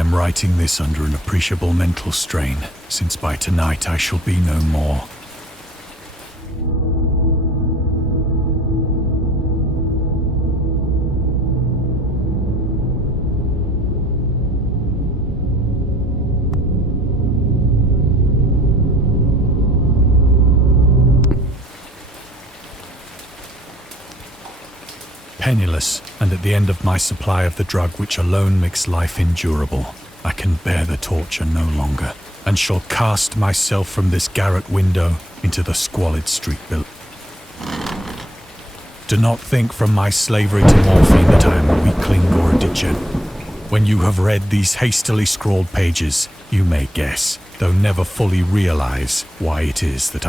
am writing this under an appreciable mental strain, since by tonight I shall be no more. Penniless, and at the end of my supply of the drug which alone makes life endurable, I can bear the torture no longer, and shall cast myself from this garret window into the squalid street below. Do not think from my slavery to morphine that I am a weakling or a degenerate. When you have read these hastily scrawled pages, you may guess, though never fully realize, why it is that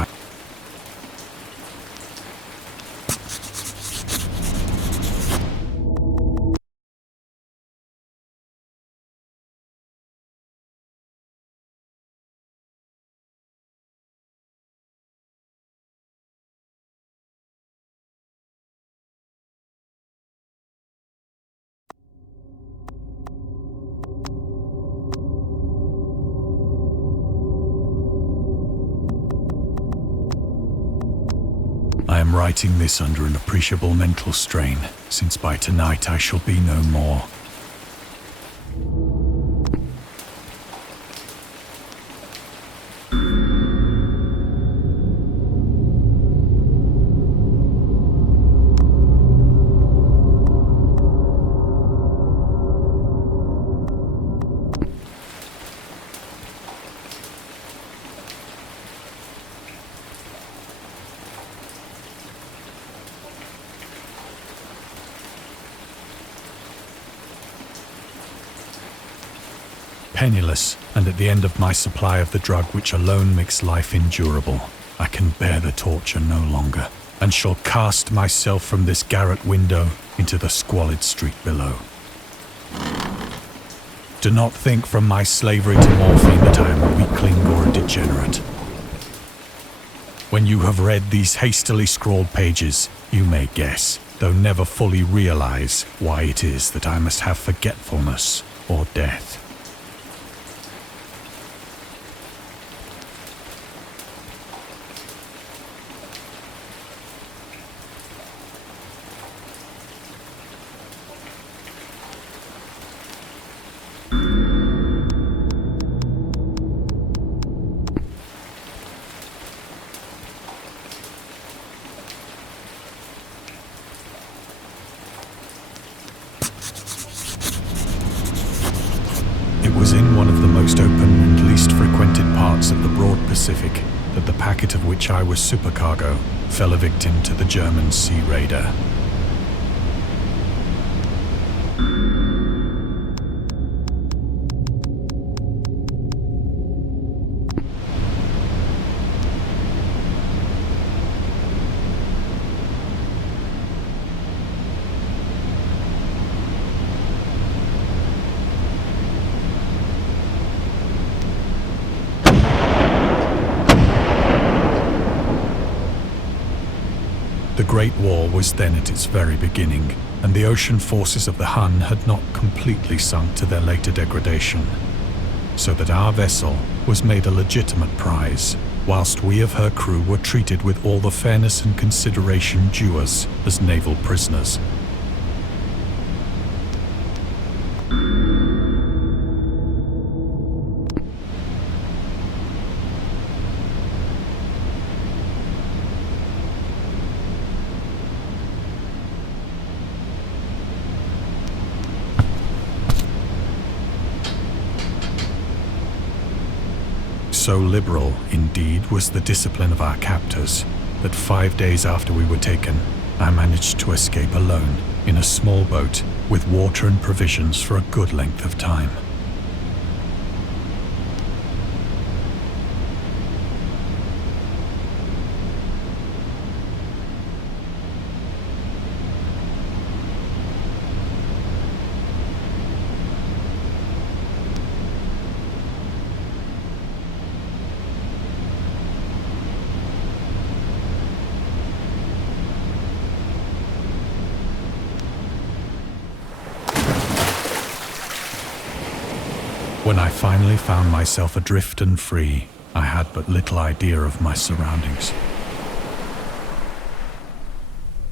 I am writing this under an appreciable mental strain, since by tonight I shall be no more. Penniless, and at the end of my supply of the drug which alone makes life endurable, I can bear the torture no longer, and shall cast myself from this garret window into the squalid street below. Do not think from my slavery to morphine that I am a weakling or a degenerate. When you have read these hastily scrawled pages, you may guess, though never fully realize, why it is that I must have forgetfulness or death. It was in one of the most open and least frequented parts of the broad Pacific that the packet of which I was supercargo fell a victim to the German sea raider. The Great War was then at its very beginning, and the ocean forces of the Hun had not completely sunk to their later degradation, so that our vessel was made a legitimate prize, whilst we of her crew were treated with all the fairness and consideration due us as naval prisoners. So liberal, indeed, was the discipline of our captors, that 5 days after we were taken, I managed to escape alone in a small boat with water and provisions for a good length of time. finally found myself adrift and free, I had but little idea of my surroundings.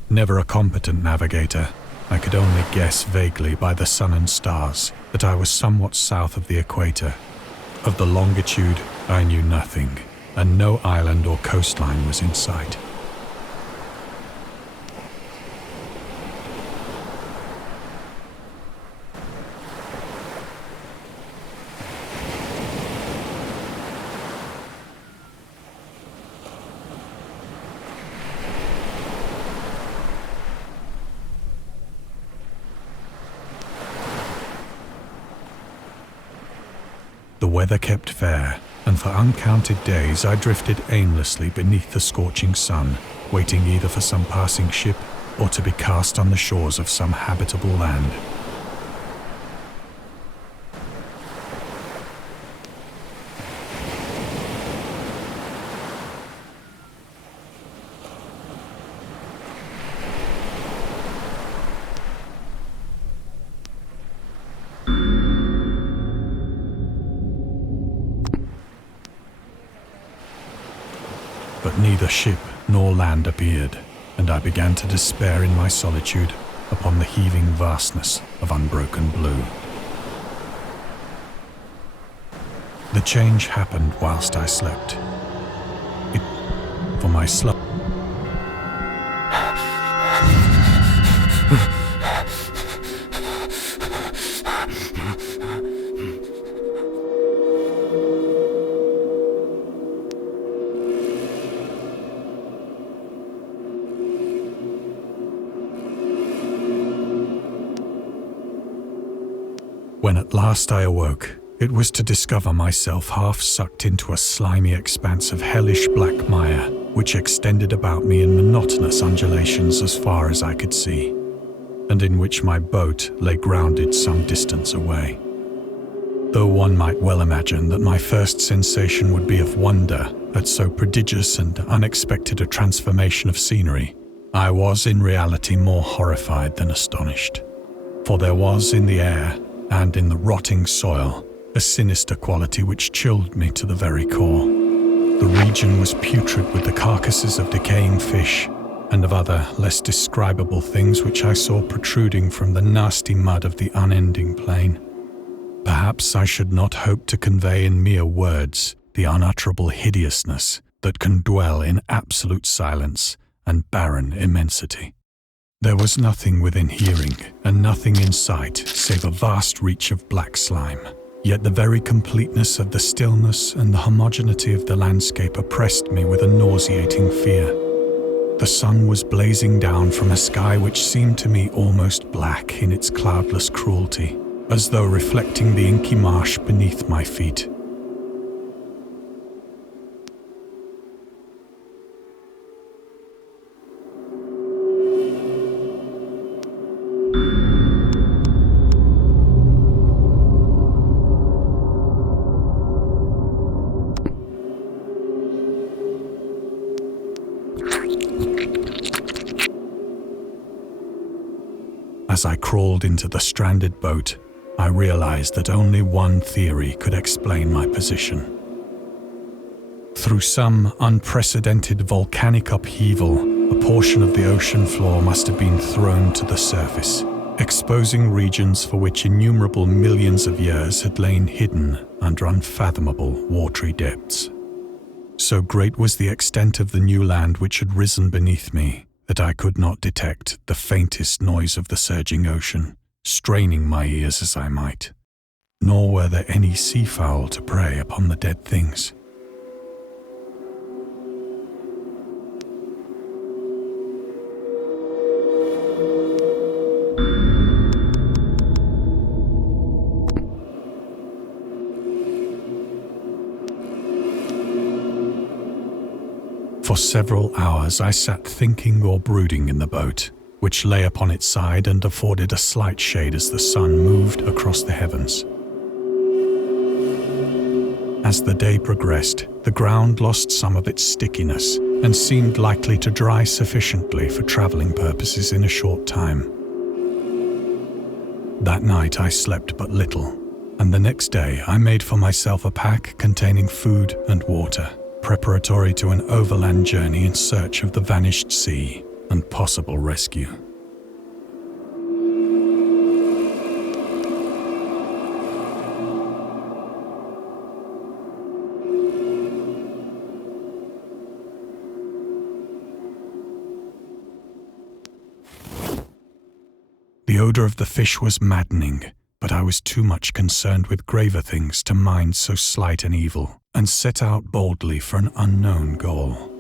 Never a competent navigator, I could only guess vaguely by the sun and stars that I was somewhat south of the equator. Of the longitude, I knew nothing, and no island or coastline was in sight. The weather kept fair, and for uncounted days I drifted aimlessly beneath the scorching sun, waiting either for some passing ship or to be cast on the shores of some habitable land. But neither ship nor land appeared, and I began to despair in my solitude upon the heaving vastness of unbroken blue. The change happened whilst I slept. For my slumber. When at last I awoke, it was to discover myself half sucked into a slimy expanse of hellish black mire, which extended about me in monotonous undulations as far as I could see, and in which my boat lay grounded some distance away. Though one might well imagine that my first sensation would be of wonder at so prodigious and unexpected a transformation of scenery, I was in reality more horrified than astonished. For there was in the air, and in the rotting soil, a sinister quality which chilled me to the very core. The region was putrid with the carcasses of decaying fish and of other less describable things which I saw protruding from the nasty mud of the unending plain. Perhaps I should not hope to convey in mere words the unutterable hideousness that can dwell in absolute silence and barren immensity. There was nothing within hearing and nothing in sight save a vast reach of black slime. Yet the very completeness of the stillness and the homogeneity of the landscape oppressed me with a nauseating fear. The sun was blazing down from a sky which seemed to me almost black in its cloudless cruelty, as though reflecting the inky marsh beneath my feet. As I crawled into the stranded boat, I realized that only one theory could explain my position. Through some unprecedented volcanic upheaval, a portion of the ocean floor must have been thrown to the surface, exposing regions for which innumerable millions of years had lain hidden under unfathomable watery depths. So great was the extent of the new land which had risen beneath me that I could not detect the faintest noise of the surging ocean, straining my ears as I might. Nor were there any seafowl to prey upon the dead things. For several hours I sat thinking or brooding in the boat, which lay upon its side and afforded a slight shade as the sun moved across the heavens. As the day progressed, the ground lost some of its stickiness and seemed likely to dry sufficiently for traveling purposes in a short time. That night I slept but little, and the next day I made for myself a pack containing food and water, preparatory to an overland journey in search of the vanished sea and possible rescue. The odor of the fish was maddening, but I was too much concerned with graver things to mind so slight an evil, and set out boldly for an unknown goal.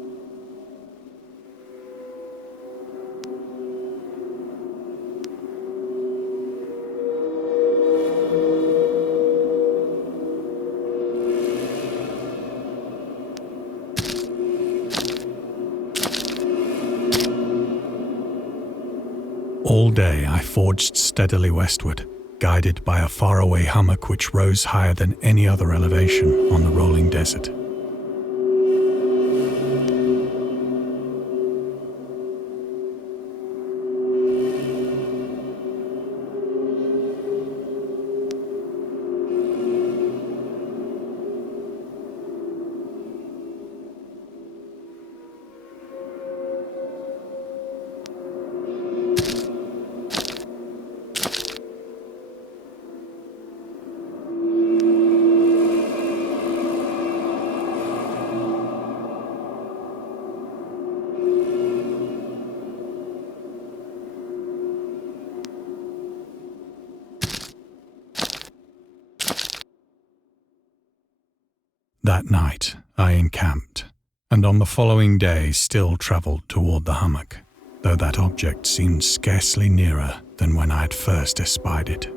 All day I forged steadily westward, guided by a faraway hummock which rose higher than any other elevation on the rolling desert. That night I encamped, and on the following day still travelled toward the hummock, though that object seemed scarcely nearer than when I had first espied it.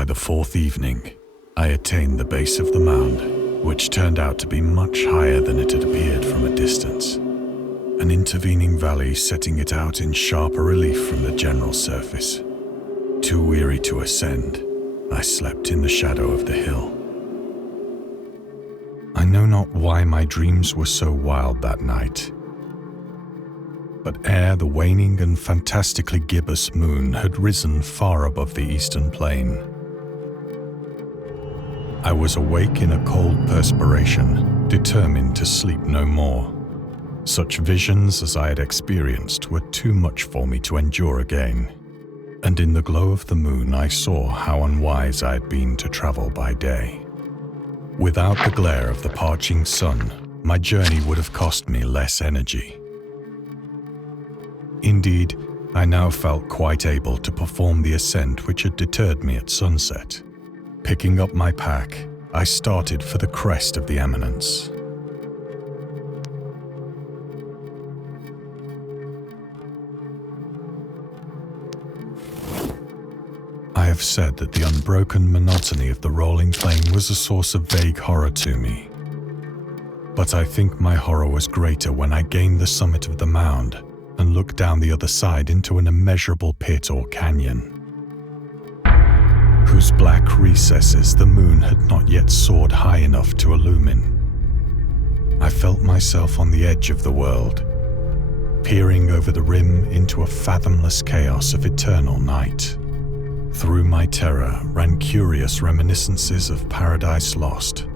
By the fourth evening, I attained the base of the mound, which turned out to be much higher than it had appeared from a distance, an intervening valley setting it out in sharper relief from the general surface. Too weary to ascend, I slept in the shadow of the hill. I know not why my dreams were so wild that night, but ere the waning and fantastically gibbous moon had risen far above the eastern plain, I was awake in a cold perspiration, determined to sleep no more. Such visions as I had experienced were too much for me to endure again, and in the glow of the moon I saw how unwise I had been to travel by day. Without the glare of the parching sun, my journey would have cost me less energy. Indeed, I now felt quite able to perform the ascent which had deterred me at sunset. Picking up my pack, I started for the crest of the eminence. I have said that the unbroken monotony of the rolling plain was a source of vague horror to me. But I think my horror was greater when I gained the summit of the mound and looked down the other side into an immeasurable pit or canyon, whose black recesses the moon had not yet soared high enough to illumine. I felt myself on the edge of the world, peering over the rim into a fathomless chaos of eternal night. Through my terror ran curious reminiscences of Paradise Lost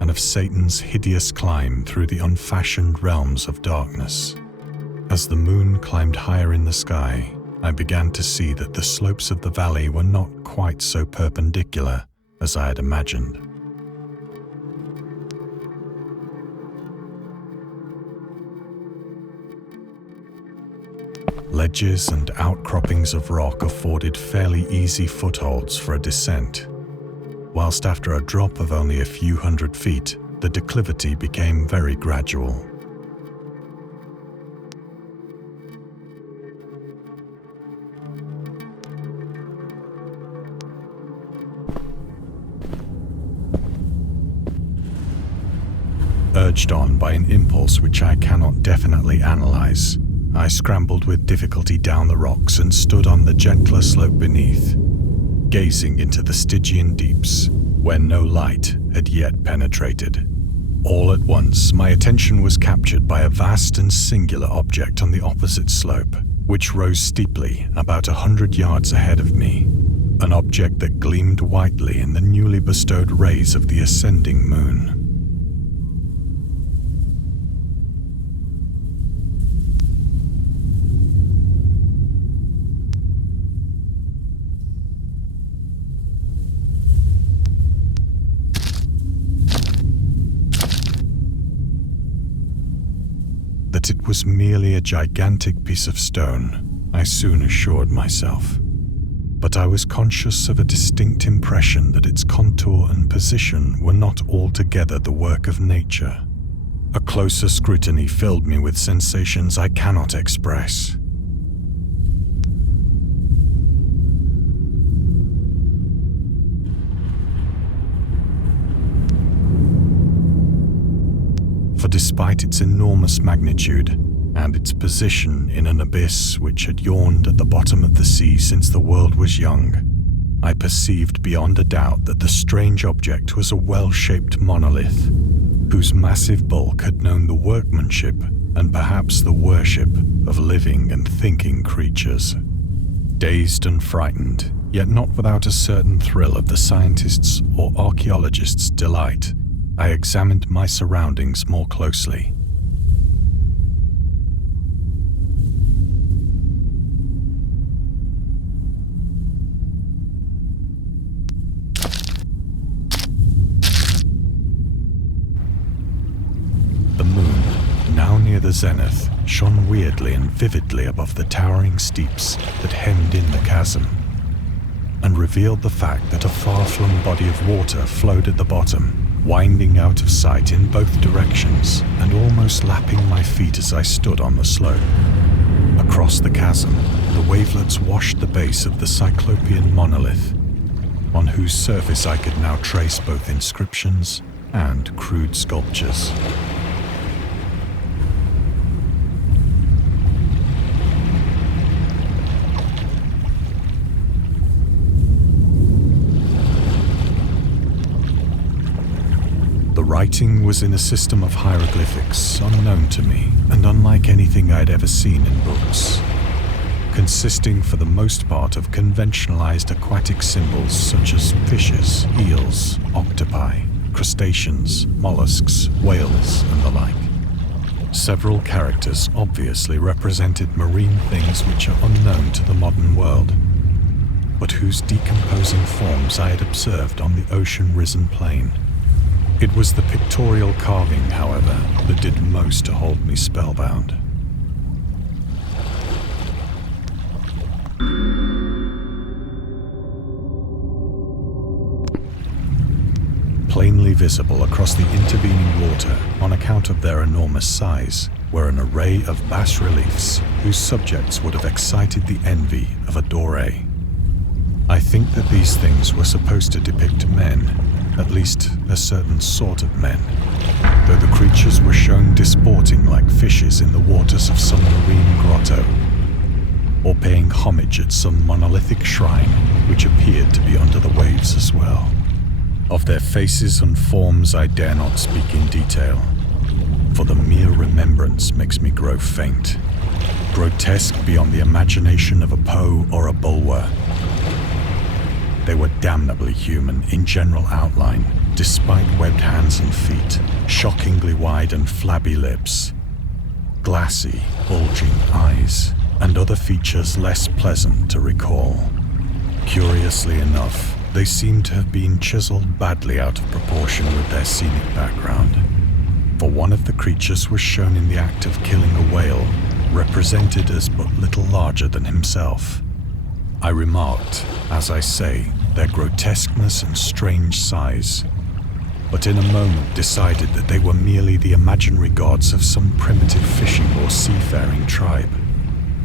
and of Satan's hideous climb through the unfashioned realms of darkness. As the moon climbed higher in the sky, I began to see that the slopes of the valley were not quite so perpendicular as I had imagined. Ledges and outcroppings of rock afforded fairly easy footholds for a descent, whilst after a drop of only a few hundred feet, the declivity became very gradual. Urged on by an impulse which I cannot definitely analyze, I scrambled with difficulty down the rocks and stood on the gentler slope beneath, gazing into the Stygian deeps, where no light had yet penetrated. All at once, my attention was captured by a vast and singular object on the opposite slope, which rose steeply about 100 yards ahead of me, an object that gleamed whitely in the newly bestowed rays of the ascending moon. That it was merely a gigantic piece of stone, I soon assured myself. But I was conscious of a distinct impression that its contour and position were not altogether the work of nature. A closer scrutiny filled me with sensations I cannot express. For despite its enormous magnitude and its position in an abyss which had yawned at the bottom of the sea since the world was young, I perceived beyond a doubt that the strange object was a well-shaped monolith, whose massive bulk had known the workmanship and perhaps the worship of living and thinking creatures. Dazed and frightened, yet not without a certain thrill of the scientist's or archaeologist's delight, I examined my surroundings more closely. The moon, now near the zenith, shone weirdly and vividly above the towering steeps that hemmed in the chasm, and revealed the fact that a far-flung body of water flowed at the bottom, winding out of sight in both directions and almost lapping my feet as I stood on the slope. Across the chasm, the wavelets washed the base of the cyclopean monolith, on whose surface I could now trace both inscriptions and crude sculptures. The writing was in a system of hieroglyphics unknown to me and unlike anything I'd ever seen in books, consisting for the most part of conventionalized aquatic symbols such as fishes, eels, octopi, crustaceans, mollusks, whales, and the like. Several characters obviously represented marine things which are unknown to the modern world, but whose decomposing forms I had observed on the ocean-risen plain. It was the pictorial carving, however, that did most to hold me spellbound. Plainly visible across the intervening water, on account of their enormous size, were an array of bas-reliefs whose subjects would have excited the envy of a Doré. I think that these things were supposed to depict men, at least a certain sort of men, though the creatures were shown disporting like fishes in the waters of some marine grotto, or paying homage at some monolithic shrine which appeared to be under the waves as well. Of their faces and forms I dare not speak in detail, for the mere remembrance makes me grow faint, grotesque beyond the imagination of a Poe or a Bulwer. They were damnably human in general outline, despite webbed hands and feet, shockingly wide and flabby lips, glassy, bulging eyes, and other features less pleasant to recall. Curiously enough, they seemed to have been chiseled badly out of proportion with their scenic background, for one of the creatures was shown in the act of killing a whale, represented as but little larger than himself. I remarked, as I say, their grotesqueness and strange size, but in a moment decided that they were merely the imaginary gods of some primitive fishing or seafaring tribe.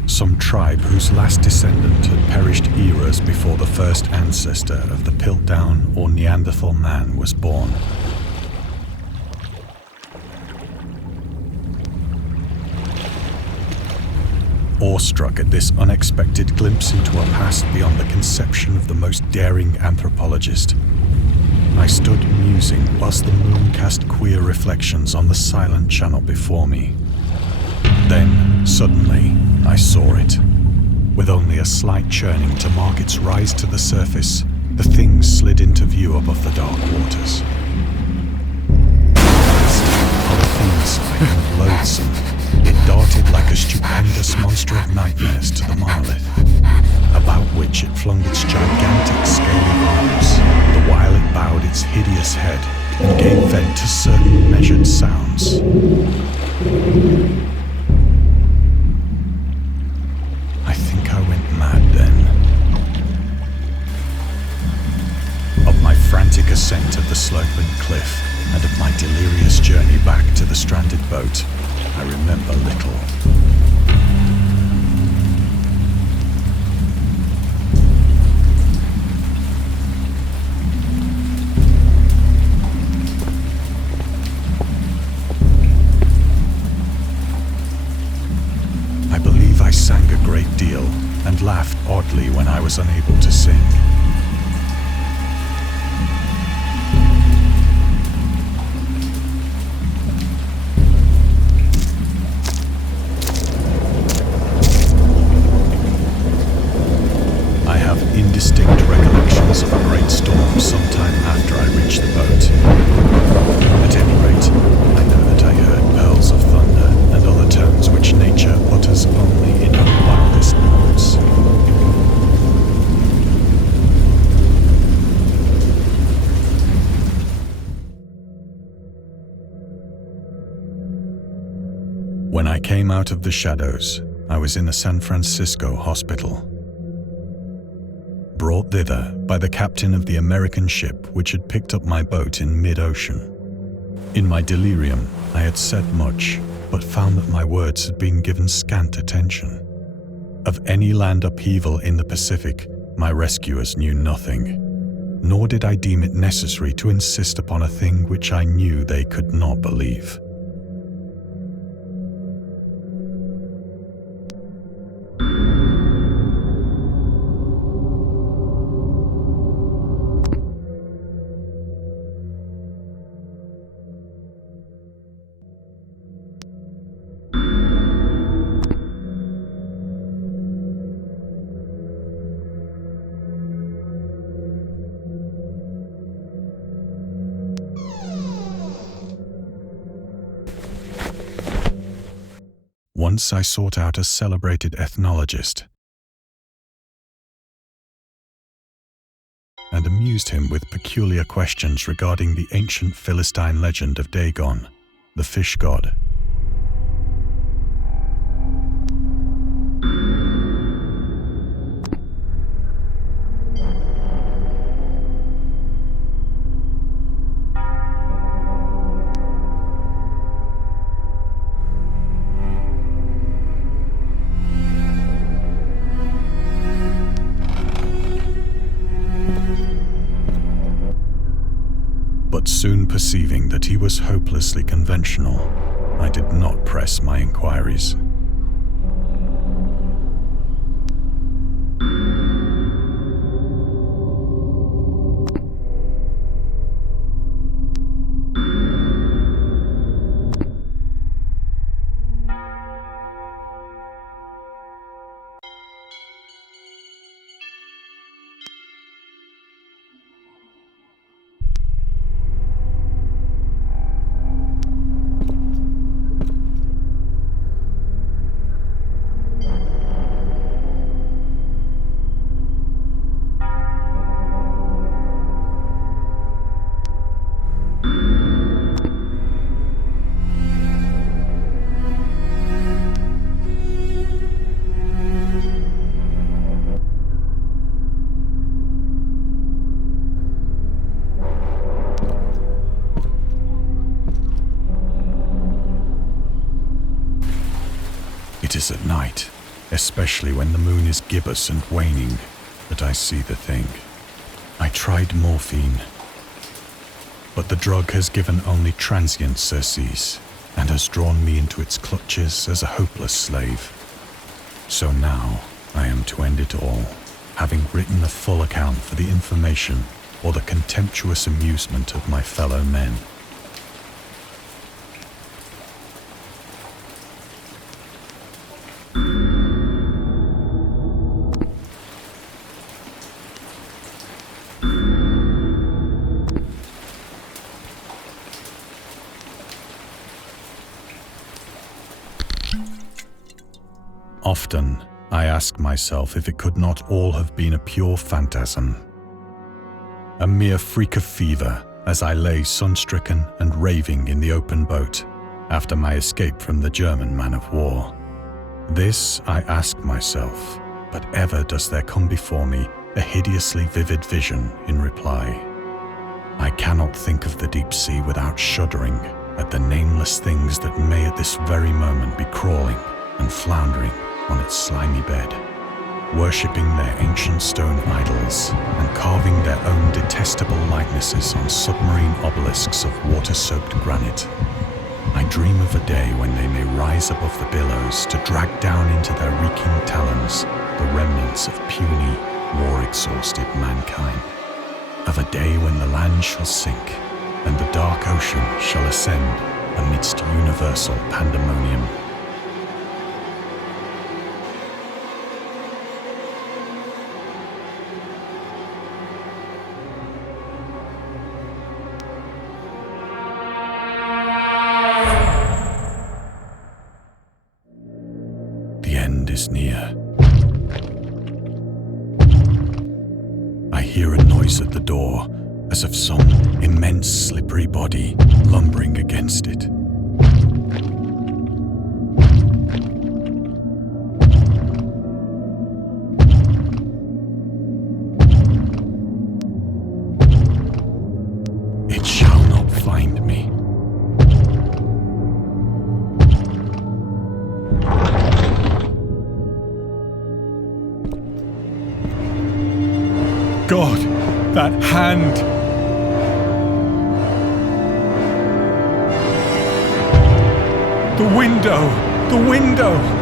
Some tribe whose last descendant had perished eras before the first ancestor of the Piltdown or Neanderthal man was born. awestruck at this unexpected glimpse into a past beyond the conception of the most daring anthropologist. I stood musing whilst the moon cast queer reflections on the silent channel before me. Then, suddenly, I saw it. With only a slight churning to mark its rise to the surface, the thing slid into view above the dark waters. Polyphemus-like and loathsome, it darted like a stupendous monster of nightmares to the monolith, about which it flung its gigantic scaly arms, the while it bowed its hideous head and gave vent to certain measured sounds. I think I went mad then. Of my frantic ascent of the sloping cliff and of my delirious journey back to the stranded boat, I remember little. I believe I sang a great deal and laughed oddly when I was unable to sing. Indistinct recollections of a great storm sometime after I reached the boat. At any rate, I know that I heard pearls of thunder and other tones which nature utters only in her wildest moods. When I came out of the shadows, I was in a San Francisco hospital, brought thither by the captain of the American ship which had picked up my boat in mid-ocean. In my delirium, I had said much, but found that my words had been given scant attention. Of any land upheaval in the Pacific, my rescuers knew nothing, nor did I deem it necessary to insist upon a thing which I knew they could not believe. Once I sought out a celebrated ethnologist and amused him with peculiar questions regarding the ancient Philistine legend of Dagon, the fish god. But soon perceiving that he was hopelessly conventional, I did not press my inquiries. It is at night, especially when the moon is gibbous and waning, that I see the thing. I tried morphine, but the drug has given only transient surcease and has drawn me into its clutches as a hopeless slave. So now I am to end it all, having written a full account for the information or the contemptuous amusement of my fellow men. Often, I ask myself if it could not all have been a pure phantasm. A mere freak of fever as I lay sun-stricken and raving in the open boat after my escape from the German man-of-war. This I ask myself, but ever does there come before me a hideously vivid vision in reply. I cannot think of the deep sea without shuddering at the nameless things that may at this very moment be crawling and floundering on its slimy bed, worshipping their ancient stone idols and carving their own detestable likenesses on submarine obelisks of water-soaked granite. I dream of a day when they may rise above the billows to drag down into their reeking talons the remnants of puny, war-exhausted mankind. Of a day when the land shall sink and the dark ocean shall ascend amidst universal pandemonium. The end is near. I hear a noise at the door, as of some immense slippery body lumbering against it. It shall not find me. God, that hand! The window! The window!